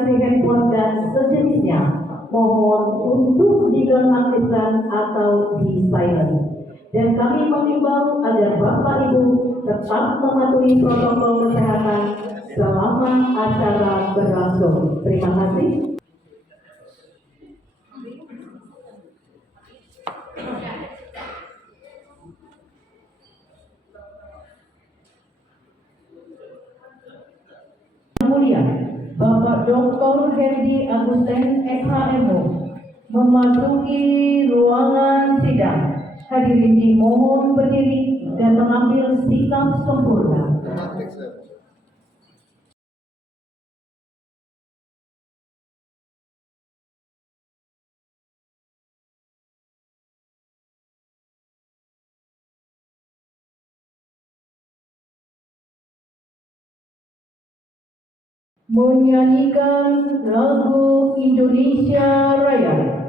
aplikasi handphone dan sejenisnya mohon untuk dinonaktifkan atau di silent. Dan kami mengimbau agar Bapak Ibu tetap mematuhi protokol kesehatan selama acara berlangsung. Terima kasih. Mulia Bapak Dr. Hendy Agusten SHMO memasuki ruangan sidang. Hadirin dimohon berdiri dan mengambil sikap sempurna. Menyanyikan lagu Indonesia Raya.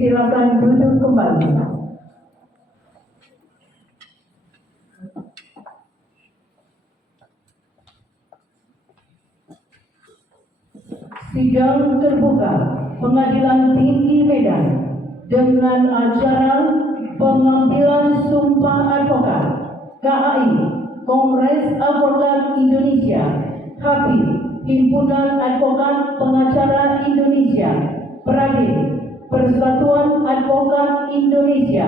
Silakan duduk kembali. Sidang terbuka Pengadilan Tinggi Medan dengan acara pengambilan sumpah advokat KAI Kongres Advokat Indonesia, HAPI Himpunan Advokat Pengacara Indonesia, PERADI Persatuan Advokat Indonesia,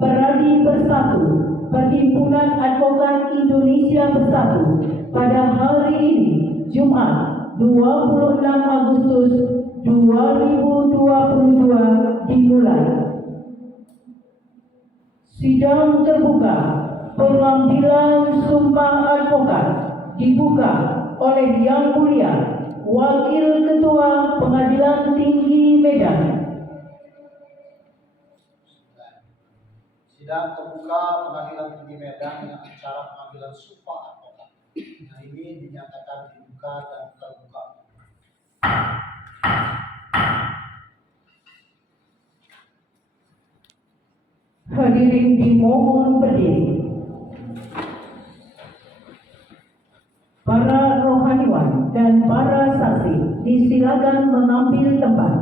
PERADI Bersatu, Perhimpunan Advokat Indonesia Bersatu pada hari ini Jumat 26 Agustus 2022 dimulai. Sidang terbuka pengambilan sumpah advokat dibuka oleh Yang Mulia Wakil Ketua Pengadilan Tinggi Medan. Sidang terbuka Pengadilan Tinggi Medan dengan acara pengambilan sumpah advokat. Nah, ini dinyatakan dibuka dan terbuka. Hadirin dimohon berdiri. Para rohaniwan dan para saksi disilakan mengambil tempat.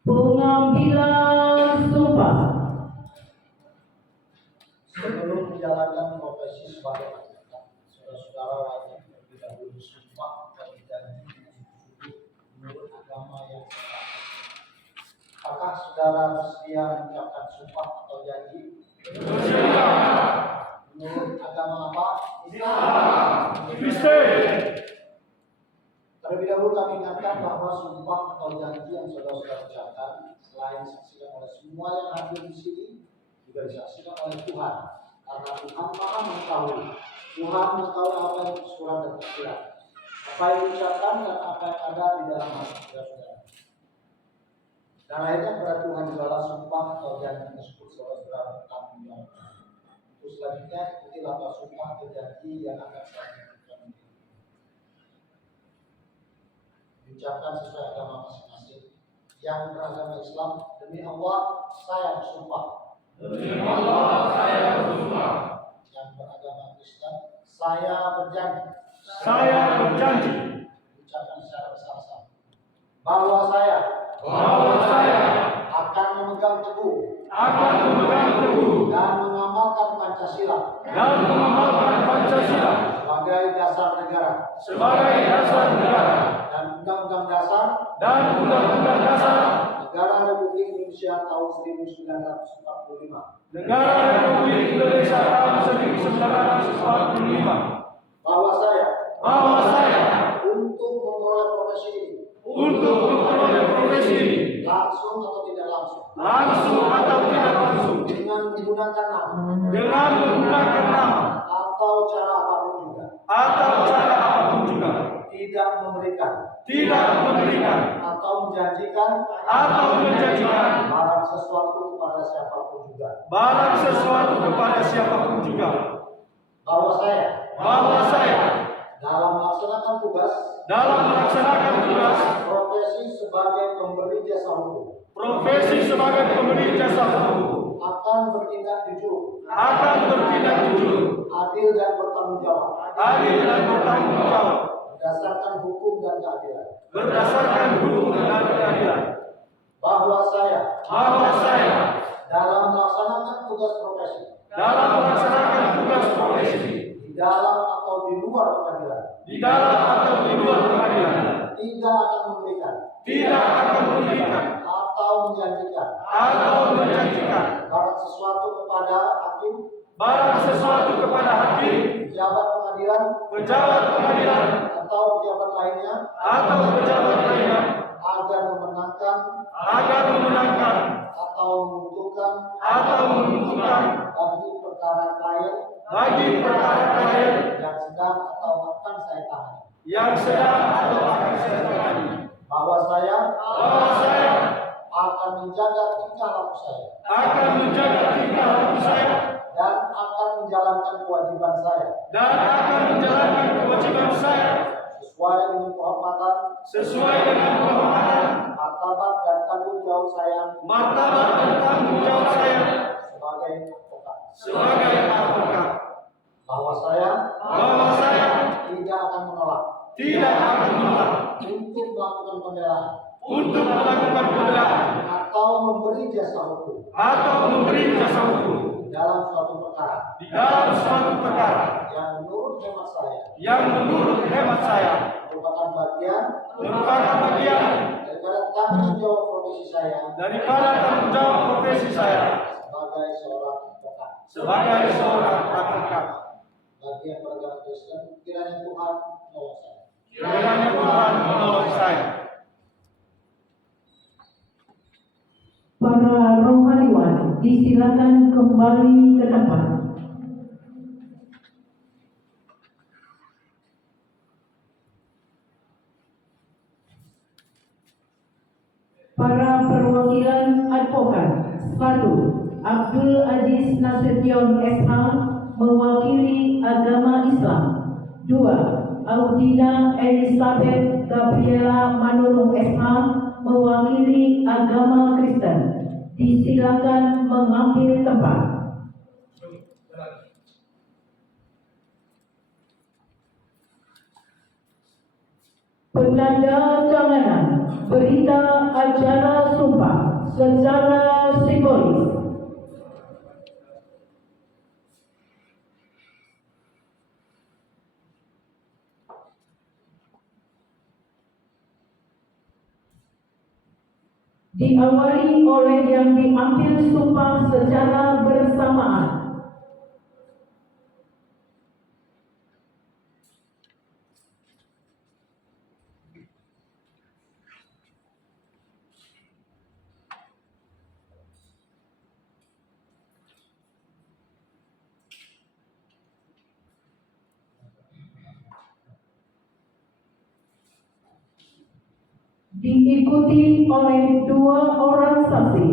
Pengambilan sumpah. Sebelum menjalankan profesi sebagai advokat, saudara-saudara wajib terlebih dahulu sumpah atau berjanji menurut agama yang sah. Apakah saudara bersedia mengucapkan sumpah atau janji? Bersedia. Menurut agama apa? Islam. Terlebih dahulu kami ingatkan bahwa sumpah atau janji yang saudara-saudara ucapkan selain disaksikan oleh semua yang hadir di sini, juga disaksikan oleh Tuhan. Karena Tuhan Maha mengetahui. Tuhan mengetahui apa yang tersurat dan tersirat, apa yang diucapkan dan apa yang ada di dalam hati saudara-saudara. Dan akhirnya kepada Tuhan juga sumpah atau janji tersebut saudara-saudara bertanggung jawab. Terus selanjutnya ikuti lafaz sumpah atau janji yang akan saya lakukan. Diucapkan sesuai agama masing-masing. Yang beragama Islam, demi Allah saya bersumpah. Demi Allah saya bersumpah. Yang beragama Kristen, saya berjanji. Saya berjanji Diucapkan secara bersama-sama. Bahwa saya akan memegang teguh akan memegang teguh dan mengamalkan Pancasila dan mengamalkan Pancasila sebagai dasar negara sebagai dasar negara dan Undang-Undang Dasar dan Undang-Undang Dasar Negara Republik Indonesia tahun 1945. Negara Republik Indonesia tahun 1945. Bahwa saya Untuk memperoleh profesi ini memperoleh profesi ini langsung atau tidak langsung langsung atau tidak langsung dengan menggunakan nama dengan menggunakan nama atau cara apapun juga atau cara apapun juga tidak memberikan atau menjanjikan barang sesuatu kepada siapapun juga. Bahwa saya dalam melaksanakan tugas profesi sebagai pemberi jasa hukum akan bertindak jujur, adil dan bertanggung jawab berdasarkan hukum dan keadilan. Bahwa saya dalam melaksanakan tugas profesi di dalam atau di luar pengadilan tidak akan memberikan atau menjanjikan barang sesuatu kepada hakim, pejabat pengadilan atau pejabat lainnya agar memenangkan atau menentukan bagi perkara klien yang sedang atau akan saya tangani. Bahwa saya akan menjaga tingkah laku saya dan akan menjalankan kewajiban saya sesuai dengan kehormatan, martabat dan tanggung jawab saya sebagai advokat. Bahwa saya tidak akan menolak untuk melakukan pembelaan atau memberi jasa hukum dalam suatu perkara yang menurut hemat saya merupakan bagian daripada tanggung jawab profesi saya sebagai seorang advokat. Bagi yang beragama Kristen, kiranya Tuhan menolong saya. Para rohaniwan disilakan kembali ke tempat. Para perwakilan advokat. 1. Abdul Aziz Nasution SH mewakili agama Islam. 2. Audina Elizabeth Gabriela Manurung SH mewakili agama Kristen. Disilakan mengambil tempat. Penandatanganan berita acara sumpah secara simbolis. Diawali oleh yang diambil sumpah secara bersamaan. diikuti oleh 2 orang saksi.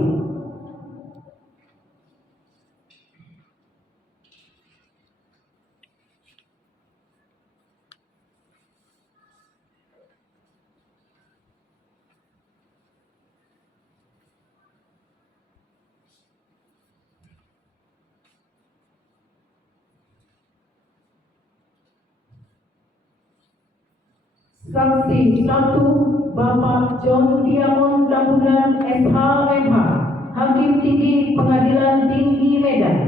Saksi 1, Bapak John Diamond Tambunan SHMH, Hakim Tinggi Pengadilan Tinggi Medan.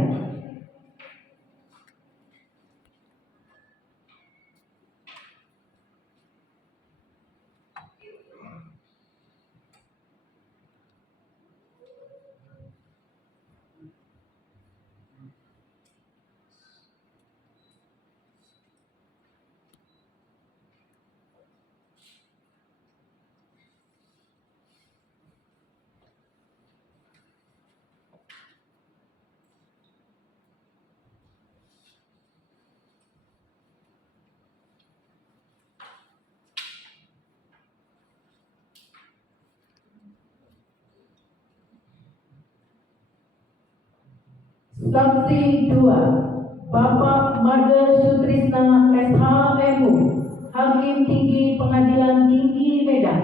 Saksi 2, Bapak Made Sutrisna SHMU, Hakim Tinggi Pengadilan Tinggi Medan.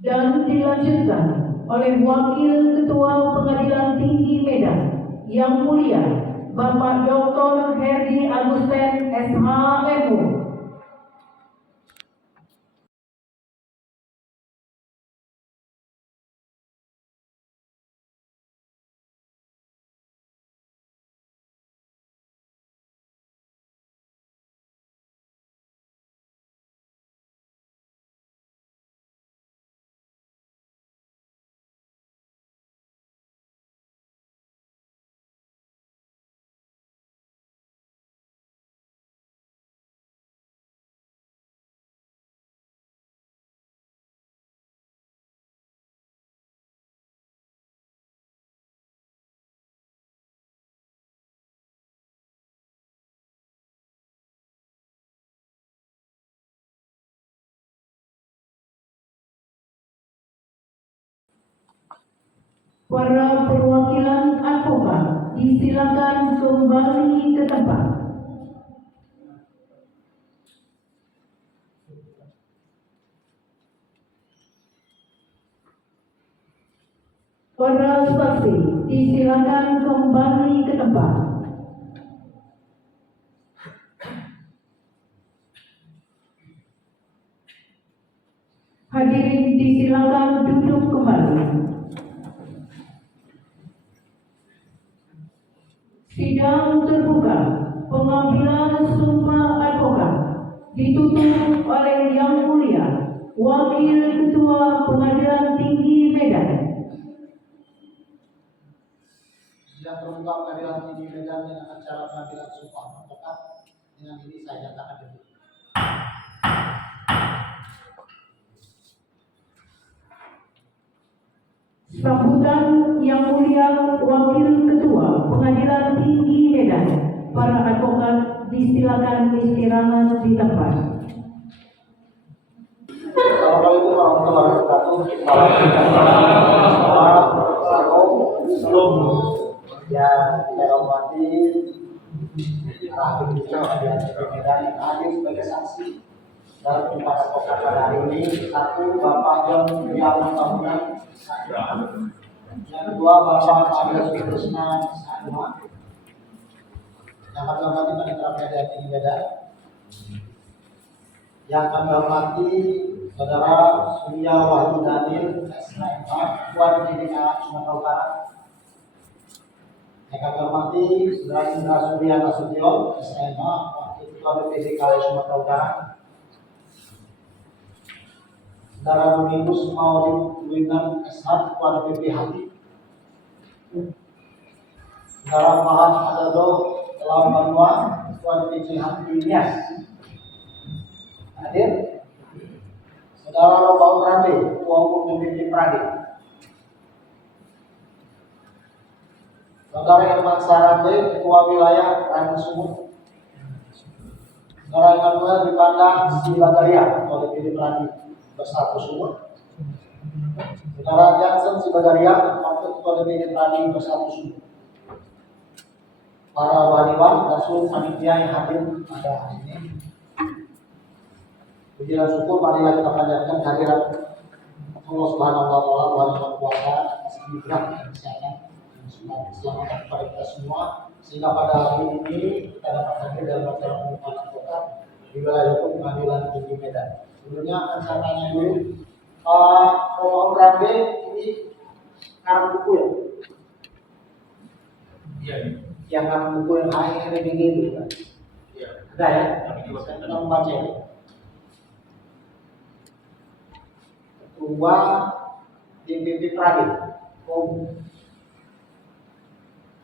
Dan dilanjutkan oleh Wakil Ketua Pengadilan Tinggi Medan yang mulia Bapak Dr. Herdi Agusten SHMU. Para perwakilan advokat disilakan kembali ke tempat. Para saksi disilakan kembali ke tempat. Hadirin disilakan duduk kembali. Sidang terbuka pengambilan sumpah advokat ditutup oleh Yang Mulia Wakil Ketua Pengadilan Tinggi Medan. Sidang terbuka Pengadilan Tinggi Medan dengan acara pengambilan sumpah advokat. Dengan ini saya nyatakan ditutup. Sambutan Yang Mulia Wakil Ketua Pengadilan Tinggi Medan. Para advokat disilakan istirahat di tempat. Assalamualaikum warahmatullahi wabarakatuh. Sebelum yang saya hormati Hakim Pengadilan Tinggi Medan yang hadir sebagai saksi dalam sumpah advokat pada hari ini. 1, Bapak John Diamond Tambunan. Yang kedua, Bapak Made Sutrisna SHMH. Yang kami hormati Panitera Pengadilan Tinggi Medan. Yang kami hormati Saudara Surya Wahyu Daniel SHMH, Tuan PDK Sumatera Utara. Yang kami hormati Saudara Indra Surya Nasution SHMH, Wakil Ketua BPD KW Sumatera Utara. Saudara Dominus Maureen Winan SH kepada PPH. Saudara Fahad Adado Elam Banua kepada PCH Ilyas. Hadir. Saudara Robaun Rande, Ketua Umum DPP Prade. Saudara Irman Sarande, Ketua Wilayah Randu Sumut. Saudara Emmanuel Dipandang Sibagaria, Ketua DPD Prade Bersatu Sumut. Saudara Jansen Sibagaria, Wakil Ketua DPD Prade Bersatu Sumut. Para waliwan dan seluruh panitia yang hadir pada hari ini. Puji dan syukur marilah kita panjatkan kehadiran Allah Subhanahu wa taala, Tuhan yang kuasa, sejahtera dan kesehatan dan keselamatan kepada kita semua, sehingga pada hari ini kita dapat hadir dalam acara pengumuman advokat di wilayah hukum Pengadilan Tinggi Medan. Sebelumnya akan saya tanya dulu, Pak Romaun Rande ini karang buku ya? Iya. Yang karang buku yang HRBG itu kan? Iya. Ada ya? Saya pernah membaca itu. Ketua DPP Prade.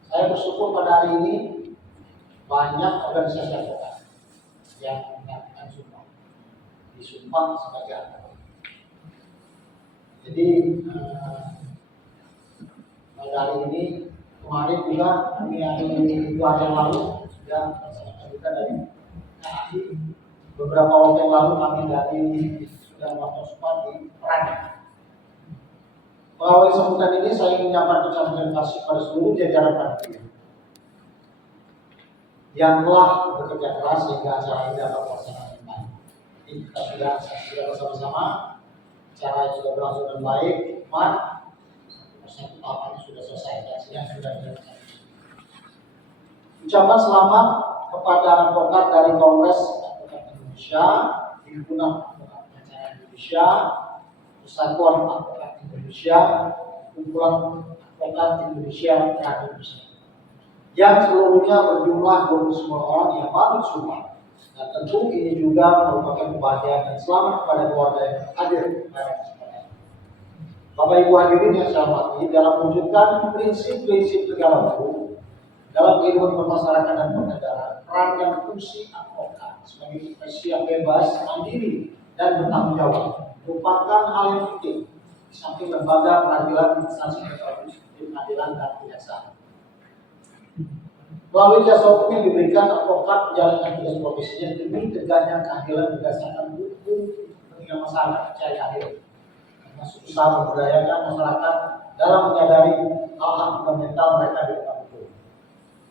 Saya bersyukur pada hari ini banyak organisasi advokat yang melakukan sumpah, disumpah sebagai advokat. Jadi pada hari ini kemarin juga kami hari 2 hari yang lalu sudah melaksanakan juga dari KAI. Beberapa waktu yang lalu kami dari sudah melakukan sumpah di Prade. Melalui sambutan ini saya ingin menyampaikan ucapan terima kasih pada seluruh jajaran panitia yang telah bekerja keras sehingga acara ini dapat terlaksana dengan baik. Ini kita sudah saksikan bersama-sama, acara yang sudah berlangsung dengan baik, hikmat, satu tahapan sudah selesai dan sidang sudah dilakukan. Ucapan selamat kepada advokat dari Kongres Advokat Indonesia, Himpunan Advokat Pengacara Indonesia, Persatuan Advokat Indonesia, Kumpulan Advokat Indonesia, Indonesia, yang seluruhnya berjumlah 29 orang yang patut sumpah. Dan tentu ini juga merupakan kebahagiaan dan selamat kepada keluarga yang hadir pada kesempatan. Bapak Ibu hadirin yang saya hormati, dalam mewujudkan prinsip-prinsip negara hukum dalam kehidupan bermasyarakat dan bernegara, peran dan fungsi advokat sebagai profesi yang bebas, mandiri, dan bertanggung jawab merupakan hal yang penting di samping lembaga peradilan instansi negara seperti pengadilan dan kejaksaan. Melalui jasa hukum yang diberikan, advokat menjalankan tugas profesinya demi tegaknya keadilan berdasarkan hukum kepentingan masyarakat percaya keadilan, termasuk usaha memberdayakan masyarakat dalam menyadari hak-hak fundamental mereka di dalam hukum.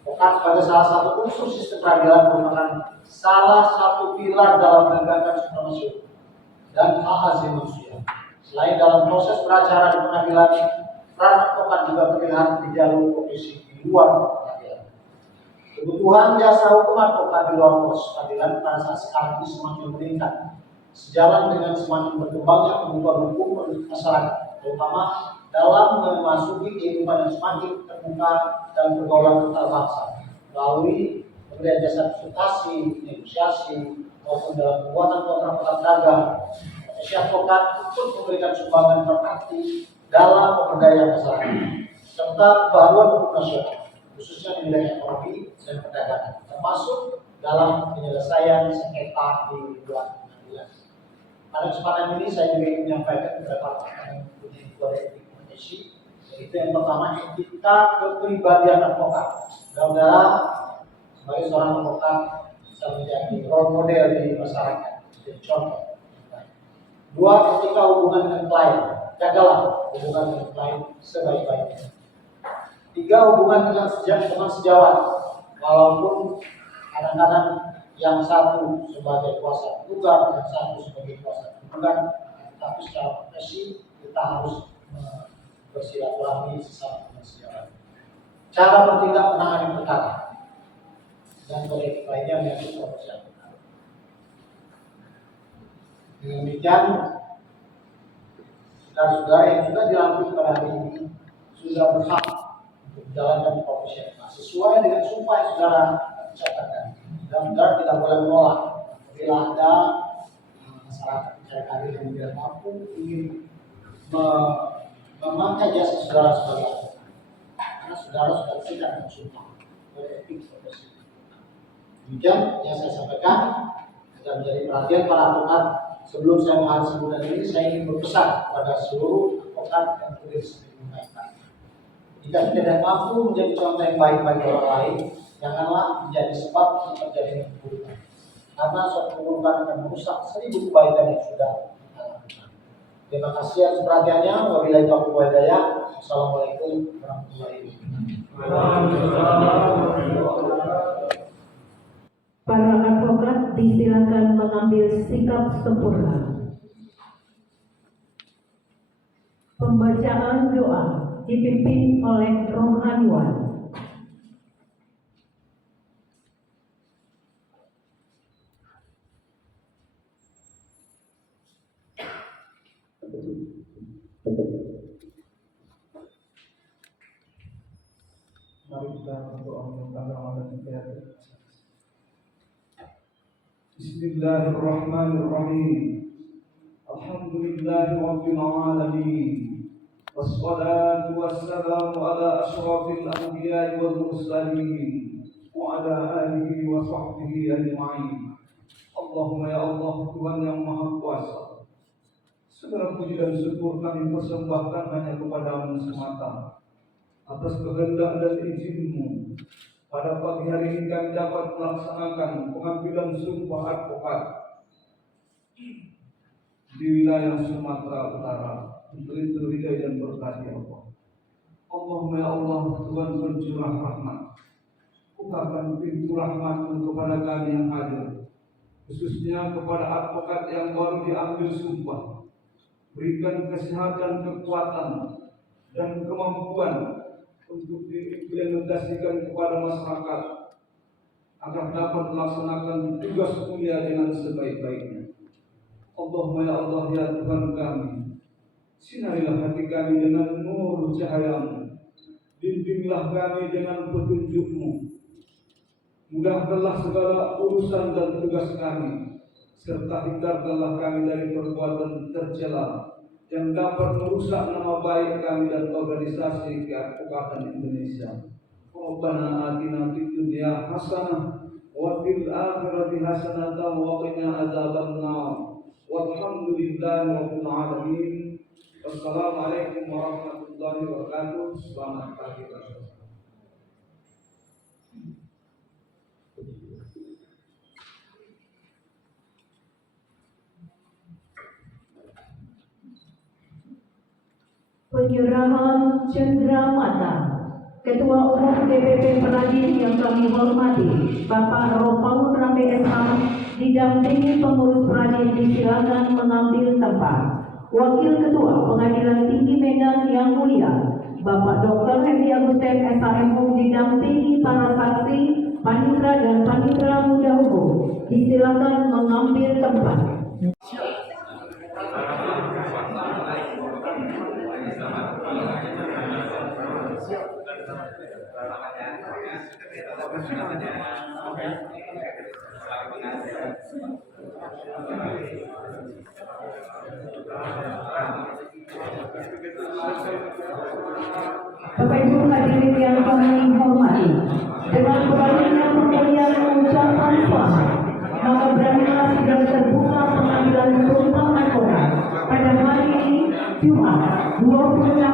Advokat sebagai salah satu unsur sistem peradilan merupakan salah satu pilar dalam menegakkan supremasi hukum dan hak asasi manusia. Selain dalam proses beracara di pengadilan, peran advokat juga terlihat di jalur profesi di luar pengadilan. Kebutuhan jasa hukum advokat di luar proses pengadilan pada saat sekarang ini semakin meningkat, sejalan dengan semakin berkembangnya kebutuhan hukum masyarakat, terutama dalam memasuki kehidupan yang semakin terbuka dalam pergaulan antar bangsa, melalui pemberian jasa konsultasi, negosiasi, maupun dalam pembuatan kontrak dagang. Profesi advokat untuk memberikan sumbangan berarti dalam pemberdayaan masyarakat serta kebaruan hukum nasional, khususnya di bidang ekonomi dan perdagangan, termasuk dalam penyelesaian sengketa di luar pengadilan. Pada kesempatan ini saya juga ingin menyampaikan beberapa pertanyaan yang mempunyai kode etik profesi, yaitu yang pertama etika kepribadian advokat. Saudara sebagai seorang advokat bisa menjadi role model di masyarakat, jadi contoh. Dua, ketika hubungan dengan klien, jagalah hubungan dengan klien sebaik-baiknya. Tiga, hubungan dengan teman sejawat, walaupun kadang-kadang yang satu sebagai kuasa tugas dan satu sebagai kuasa tugas, tapi secara profesi kita harus bersilaturahmi sesama teman sejawat. Cara bertindak menangani perkara dan kode lainnya menyangkut profesi advokat. Dengan demikian, saudara-saudara yang sudah dilantik pada hari ini sudah berhak untuk menjalankan profesi advokat sesuai dengan sumpah yang saudara ucapkan. Dan saudara tidak boleh menolak bila ada masyarakat mencari karir yang tidak mampu ingin memakai jasa saudara sebagai advokat. Karena saudara sudah tidak bersumpah etik profesi. Demikian yang saya sampaikan agar menjadi perhatian para advokat. Sebelum saya menghadiri bulan ini, saya ingin berpesan kepada seluruh advokat yang berdiri sebagai mereka. Jika tidak mampu menjadi contoh yang baik bagi orang lain, janganlah menjadi sebab untuk terjadinya keburukan. Karena suatu keburukan akan merusak 1000 kebaikan yang sudah kita lakukan. Terima kasih atas perhatiannya. Wabillahi taufiq wal hidayah. Assalamualaikum warahmatullahi wabarakatuh. Para advokat disilakan mengambil sikap sempurna. Pembacaan doa dipimpin oleh rohaniwan. Mari kita berdoa meminta Ramadan kita. Bismillahirrahmanirrahim. Alhamdulillahirabbil alamin. Wassalatu wassalamu ala asyrafil anbiya'i wal mursalin wa ala alihi wa sahbihi ajma'in. Allahumma ya Allah, Tuhan yang Maha Kuasa, segala puji dan syukur kami persembahkan hanya kepada-Mu semata. Atas kehendak dan izin-Mu, pada pagi hari ini kami dapat melaksanakan pengambilan sumpah advokat di wilayah Sumatera Utara. Untuk itu hidayah dan berkah ya Allah. Allahumma ya Allah, Tuhan bercurah rahmat. Bukakan pintu rahmat-Mu kepada kami yang hadir, khususnya kepada advokat yang baru diambil sumpah. Berikan kesehatan, kekuatan, dan kemampuan untuk diimplementasikan kepada masyarakat agar dapat melaksanakan tugas mulia dengan sebaik-baiknya. Allahumma ya Allah ya Tuhan kami, sinarilah hati kami dengan nur cahaya-Mu, bimbinglah kami dengan petunjuk-Mu, mudahkanlah segala urusan dan tugas kami, serta hindarkanlah kami dari perbuatan tercela yang dapat merusak nama baik kami dan organisasi keadvokatan Indonesia. Rabbana atina fid dunya hasanah wa fil akhirati hasanah wa qina adzabannar. Walhamdulillahi rabbil alamin. Wassalamualaikum warahmatullahi wabarakatuh. Selamat pagi. Penyerahan cenderamata Ketua Umum DPP Peradi yang kami hormati, Bapak Ropaul Rambe SH, didampingi pengurus Peradi disilakan mengambil tempat. Wakil Ketua Pengadilan Tinggi Medan yang mulia, Bapak Dr. Hedi Agusten SHMU, didampingi para saksi, panitera dan panitera muda hukum, disilakan mengambil tempat. Bapak Ibu hadirin yang kami hormati, dengan beralihnya pemberian ucapan selamat, maka berakhirlah sidang terbuka pengambilan sumpah advokat pada hari ini Jumat 26